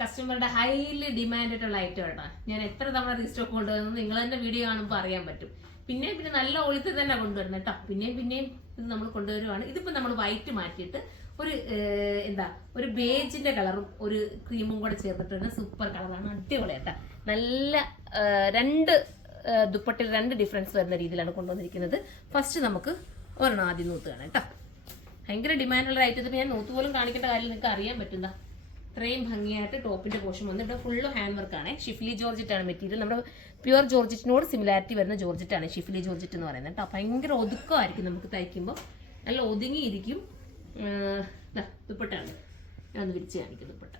കസ്റ്റമറുടെ highly ഡിമാൻഡായിട്ടുള്ള item ആണ്. ഞാൻ എത്ര തവണ റീസ്റ്റോക്ക് കൊണ്ടുവരുന്നത് നിങ്ങൾ തന്നെ വീഡിയോ കാണുമ്പോൾ അറിയാൻ പറ്റും. പിന്നെ നല്ല ഒളിത്ത് തന്നെ കൊണ്ടുവരുന്നത് കേട്ടോ. പിന്നെയും ഇത് നമ്മൾ കൊണ്ടുവരുവാണ്. ഇതിപ്പോ നമ്മൾ വൈറ്റ് മാറ്റിയിട്ട് ഒരു ഒരു ബേജിന്റെ കളറും ഒരു ക്രീമും കൂടെ ചേർത്തിട്ടുണ്ട്. സൂപ്പർ കളറാണ്, അടിപൊളി കേട്ടോ. നല്ല രണ്ട് ദുപ്പട്ടിൽ രണ്ട് ഡിഫറൻസ് വരുന്ന രീതിയിലാണ് കൊണ്ടുവന്നിരിക്കുന്നത്. ഫസ്റ്റ് നമുക്ക് ഒരെണ്ണം ആദ്യം നൂത്ത് കാണാം കേട്ടോ. ഭയങ്കര ഡിമാൻഡുള്ള ഐറ്റത്തിൽ ഞാൻ നൂത്ത് പോലും കാണിക്കേണ്ട കാര്യം നിങ്ങൾക്ക് അറിയാൻ പറ്റുന്ന ഇത്രയും ഭംഗിയായിട്ട് ടോപ്പിന്റെ പോർഷൻ വന്ന് ഇവിടെ ഫുള്ള് ഹാൻഡ് വർക്ക് ആണ്. ഷിഫ്ലി ജോർജറ്റ് ആണ് മെറ്റീരിയൽ. നമ്മുടെ പ്യുവർ ജോർജറ്റിനോട് സിമിലാരിറ്റി വരുന്ന ജോർജറ്റ് ആണ് ഷിഫ്ലി ജോർജറ്റ് എന്ന് പറയുന്നത് കേട്ടോ. ഭയങ്കര ഒതുക്കമായിരിക്കും നമുക്ക് തയ്ക്കുമ്പോൾ, നല്ല ഒതുങ്ങിയിരിക്കും. ദുപ്പട്ടാണ് ഞാൻ ഒന്ന് വിരിച്ച് കാണിക്കും. ദുപ്പട്ട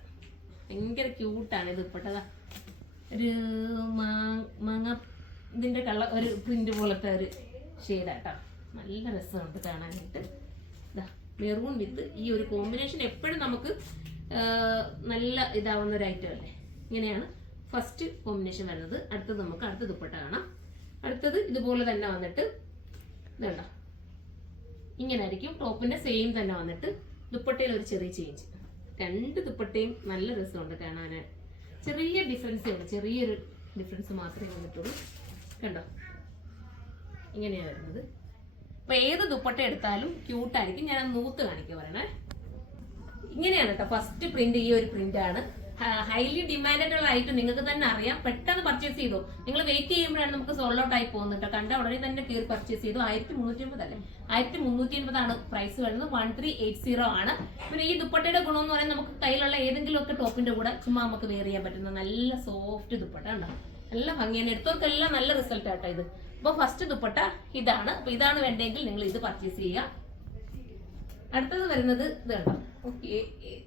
ഭയങ്കര ക്യൂട്ടാണ്. ദുപ്പട്ട ഒരു മാങ്ങ ഇതിന്റെ കളർ, ഒരു പ്രിന്റ് പോലത്തെ ഒരു ഷെയ്ഡാട്ടോ. നല്ല രസമുണ്ട് കാണാനായിട്ട്. മെറൂൺ വിത്ത് ഈ ഒരു കോമ്പിനേഷൻ എപ്പോഴും നമുക്ക് നല്ല ഇതാവുന്ന ഒരു ഐറ്റം അല്ലേ. ഇങ്ങനെയാണ് ഫസ്റ്റ് കോമ്പിനേഷൻ വരുന്നത്. അടുത്തത് നമുക്ക് അടുത്ത ദുപ്പട്ട കാണാം. അടുത്തത് ഇതുപോലെ തന്നെ വന്നിട്ട് ഇതുണ്ട, ഇങ്ങനെ ആയിരിക്കും. ടോപ്പിന്റെ സെയിം തന്നെ വന്നിട്ട് ദുപ്പട്ടയിൽ ഒരു ചെറിയ ചേഞ്ച്. രണ്ട് ദുപ്പട്ടയും നല്ല രസമുണ്ട് കാണാനായിട്ട്. ചെറിയ ഡിഫറൻസേ ഉള്ളൂ, ചെറിയൊരു ഡിഫറൻസ് മാത്രമേ വന്നിട്ടുള്ളൂ. കണ്ടോ, ഇങ്ങനെയാണ് വരുന്നത്. അപ്പൊ ഏത് ദുപ്പട്ട എടുത്താലും ക്യൂട്ടായിരിക്കും. ഞാൻ നൂത്ത് കാണിക്കാൻ പറയണേ. ഇങ്ങനെയാണ് കേട്ടോ ഫസ്റ്റ് പ്രിന്റ്. ഈ ഒരു പ്രിന്റ് ആണ് ഹൈലി ഡിമാൻഡഡ് ഉള്ള ഐറ്റം. നിങ്ങൾക്ക് തന്നെ അറിയാം. പെട്ടെന്ന് പർച്ചേസ് ചെയ്തു. നിങ്ങൾ വെയിറ്റ് ചെയ്യുമ്പോഴാണ് നമുക്ക് സോൾഡ് ഔട്ട് ആയി പോകുന്നത് കേട്ടോ. കണ്ട ഉടനെ തന്നെ കയറി പർച്ചേസ് ചെയ്തു. 1350 അല്ലേ, 1350 ആണ് പ്രൈസ് വരുന്നത്. 1380 ആണ്. പിന്നെ ഈ ദുപ്പട്ടയുടെ ഗുണം എന്ന് പറയുന്നത് നമുക്ക് കയ്യിലുള്ള ഏതെങ്കിലും ഒക്കെ ടോപ്പിന്റെ കൂടെ ചുമ്മാ നമുക്ക് വെയർ ചെയ്യാൻ പറ്റുന്ന നല്ല സോഫ്റ്റ് ദുപ്പട്ട ഉണ്ടോ. നല്ല ഭംഗിയാണ്. എടുത്തവർക്കെല്ലാം നല്ല റിസൾട്ട് ആട്ടോ ഇത്. അപ്പൊ ഫസ്റ്റ് ദുപ്പട്ട ഇതാണ്. അപ്പൊ ഇതാണ് വേണ്ടെങ്കിൽ നിങ്ങൾ ഇത് പർച്ചേസ് ചെയ്യുക. അടുത്തത് വരുന്നത് ഇത് കേട്ടോ. ഓക്കെ,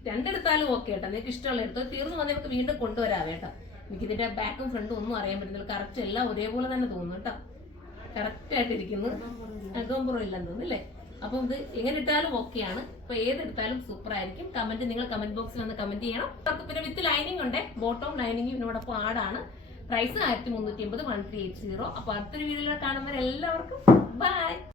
രണ്ടെടുത്താലും ഓക്കെ കേട്ടോ. നിങ്ങൾക്ക് ഇഷ്ടമുള്ള എടുത്തോ. തീർന്നു വന്നാൽ നമുക്ക് വീണ്ടും കൊണ്ടുവരാവേ കേട്ടോ. എനിക്ക് ഇതിന്റെ ബാക്കും ഫ്രണ്ടും ഒന്നും അറിയാൻ പറ്റുന്നില്ല. കറക്റ്റ് എല്ലാം ഒരേപോലെ തന്നെ തോന്നുന്നു കേട്ടോ. കറക്റ്റ് ആയിട്ടിരിക്കുന്നു. അകമ്പുറം ഇല്ലെന്ന് തോന്നുന്നില്ലേ. അപ്പൊ ഇത് എങ്ങനെ ഇട്ടാലും ഓക്കെയാണ്. അപ്പൊ ഏതെടുത്താലും സൂപ്പർ ആയിരിക്കും. നിങ്ങൾ കമന്റ് ബോക്സിൽ വന്ന് കമന്റ് ചെയ്യണം. പിന്നെ വിത്ത് ലൈനിങ് ഉണ്ട്. ബോട്ടം ലൈനിങ്ങും ഇതിനോടൊപ്പം ആടാണ്. പ്രൈസ് 1350, 1380. അപ്പൊ അടുത്തൊരു വീഡിയോയിൽ കാണുന്നവരെല്ലാവർക്കും ബൈ.